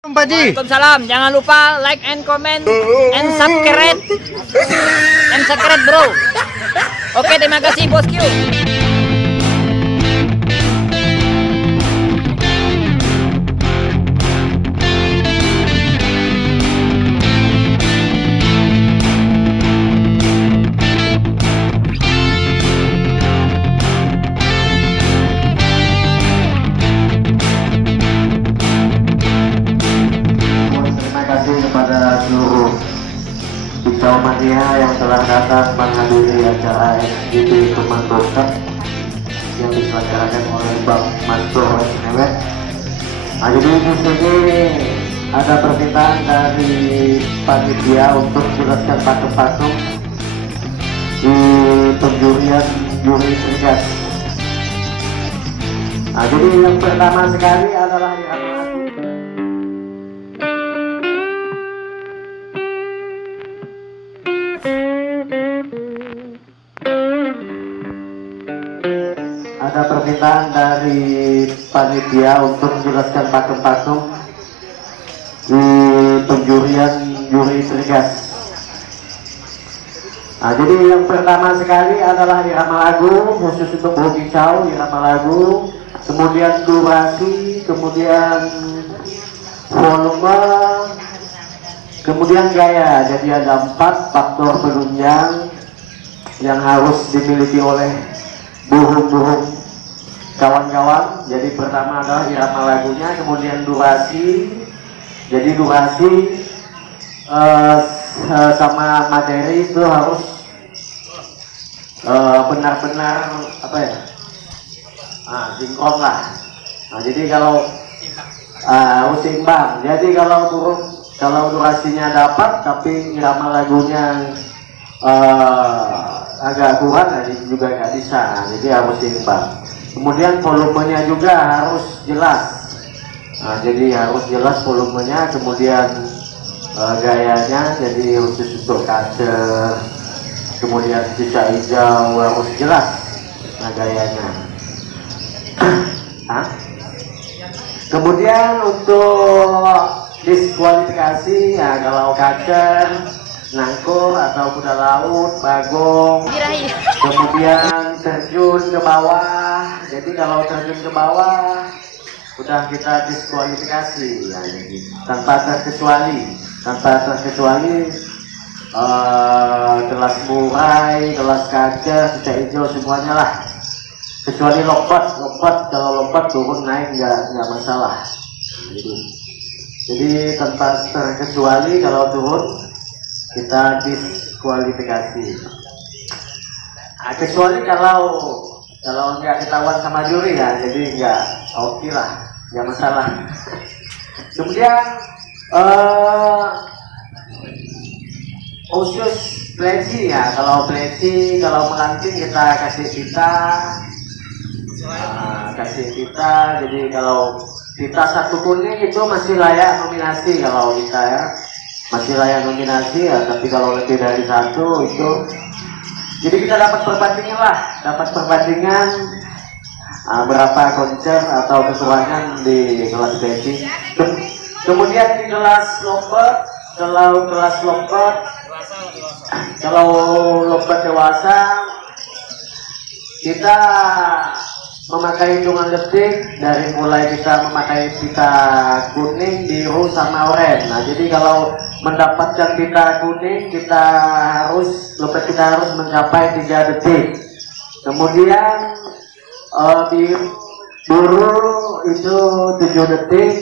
Pak Ji. Waalaikumsalam. Jangan lupa like and comment and subscribe. And subscribe, bro. Oke, terima kasih bosku. Kepada seluruh Bikau Mania yang telah datang menghadiri acara SGD Komando Cup yang diselenggarakan oleh Bang Mansur Newet. Nah, jadi di sini ada permintaan dari panitia untuk menjelaskan patung-patung di penjurian juri serikat. Nah, jadi yang pertama sekali adalah yang ada permintaan dari panitia untuk menjelaskan patung-patung di penjurian juri serikat. Nah, jadi yang pertama sekali adalah irama lagu khusus untuk Bikau, irama lagu, kemudian durasi, kemudian volume, kemudian gaya. Jadi ada 4 faktor penunjang yang harus dimiliki oleh burung-burung kawan-kawan. Jadi pertama adalah irama lagunya, kemudian durasi. Jadi durasi sama materi itu harus benar-benar apa ya, sinkron lah. Nah, jadi kalau harus seimbang. Jadi kalau durasinya dapat tapi irama lagunya agak kurang, jadi juga nggak bisa. Jadi harus seimbang. Kemudian volumenya juga harus jelas. Nah, jadi harus jelas volumenya. Kemudian gayanya, jadi khusus untuk kader, kemudian cicak hijau harus jelas. Nah, gayanya. Kemudian untuk diskualifikasi, ya kalau kader, nangkur atau kuda laut, bagong, kemudian terjun ke bawah. Jadi kalau terjun ke bawah udah kita diskualifikasi, ya, jadi tanpa terkecuali kelas murai, kelas kaca, cicak hijau semuanya lah, kecuali lompat. Kalau lompat turun naik nggak masalah. Jadi tanpa terkecuali kalau turun kita diskualifikasi. Nah, kecuali kalau nggak ketahuan sama juri, ya, jadi nggak oke lah, nggak masalah. Kemudian khusus pleci, ya, kalau melanting kita kasih pita, jadi kalau pita 1 kuning itu masih layak nominasi. Kalau kita, ya, masih layak nominasi, ya, tapi kalau lebih dari 1 itu, jadi kita dapat perbandingan berapa konser atau kekurangan di kelas basic. Kemudian di kelas lompat, kalau lompat dewasa kita memakai hitungan detik dari mulai kita memakai pita kuning, biru, sama oranye. Nah, jadi kalau mendapatkan pita kuning lompat kita harus mencapai 3 detik. Kemudian biru itu 7 detik,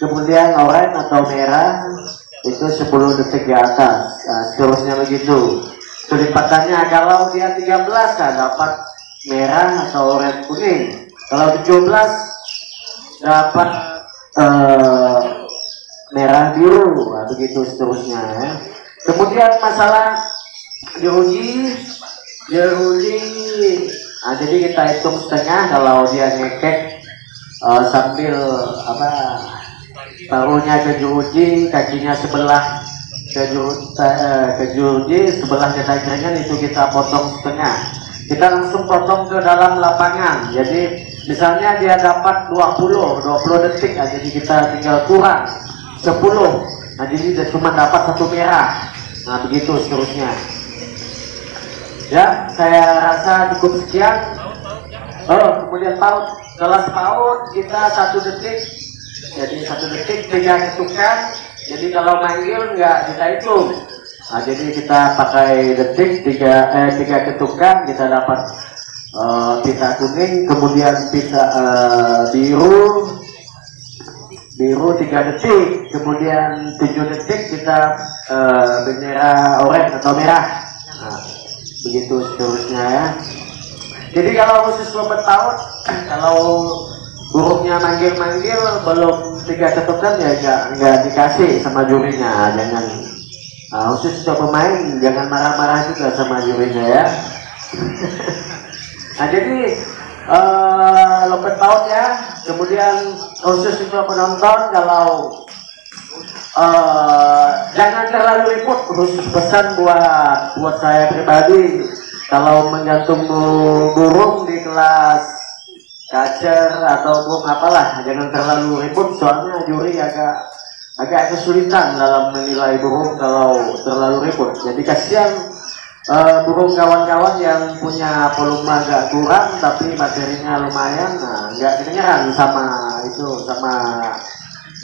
kemudian oranye atau merah itu 10 detik di atas. Nah, seterusnya begitu. Kelipatannya kalau dia 13 kan dapat merah atau oranye kuning. Kalau 17 dapat merah biru. Nah, begitu seterusnya, ya. Kemudian masalah jeruji. Nah, jadi kita hitung setengah. Kalau dia ngekek sambil paruhnya ke jeruji, kakinya sebelah ke jeruji, sebelahnya dagingnya itu kita potong setengah. Kita langsung potong ke dalam lapangan. Jadi misalnya dia dapat 20 detik, jadi kita tinggal kurang 10. Nah jadi dia cuma dapat 1 merah. Nah begitu seterusnya. Ya, saya rasa cukup sekian. Kemudian PAUD, kelas PAUD kita 1 detik. Jadi 1 detik 3 ketukan. Jadi kalau manggil nggak kita hitung. Nah jadi kita pakai detik 3 ketukan, kita dapat pita kuning, kemudian pita biru 3 detik, kemudian 7 detik kita bendera oranye atau merah. Nah, begitu seterusnya ya. Jadi kalau khusus lompat PAUD, kalau burungnya manggil-manggil belum 3 ketukan ya nggak dikasih sama jurinya. Jangan khusus untuk pemain jangan marah-marah juga sama jurinya ya. Nah jadi lompat PAUD ya. Kemudian khusus untuk penonton kalau jangan terlalu ribut. Khusus pesan buat saya pribadi, kalau menggantung burung di kelas kacer atau burung apalah, jangan terlalu ribut, soalnya juri agak kesulitan dalam menilai burung kalau terlalu ribut. Jadi kasihan burung kawan-kawan yang punya volume agak kurang tapi materinya lumayan, nah nggak kedengeran sama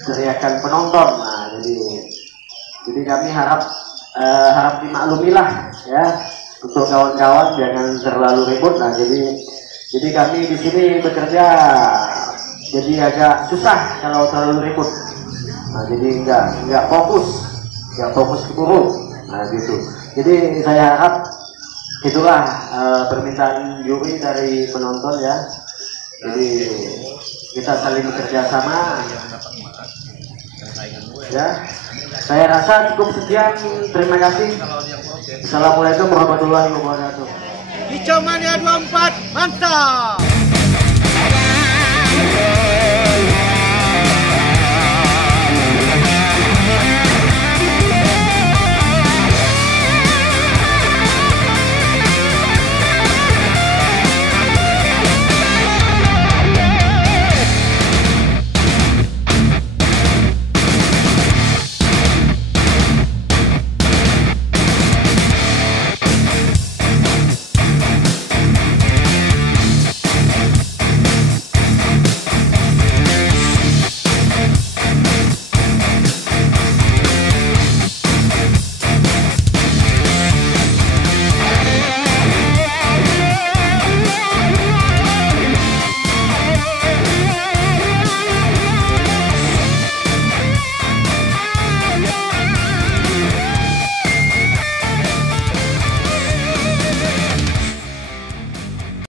teriakan penonton. Nah jadi kami harap dimaklumilah ya, untuk kawan-kawan jangan terlalu ribut. Nah jadi kami di sini bekerja jadi agak susah kalau terlalu ribut. Nah jadi nggak fokus ke burung. Nah gitu. Jadi saya harap itulah permintaan juri dari penonton ya. Jadi kita saling bekerja sama. Ya, saya rasa cukup sekian. Terima kasih. Assalamualaikum warahmatullahi wabarakatuh. Hijau Mania 24, mantap.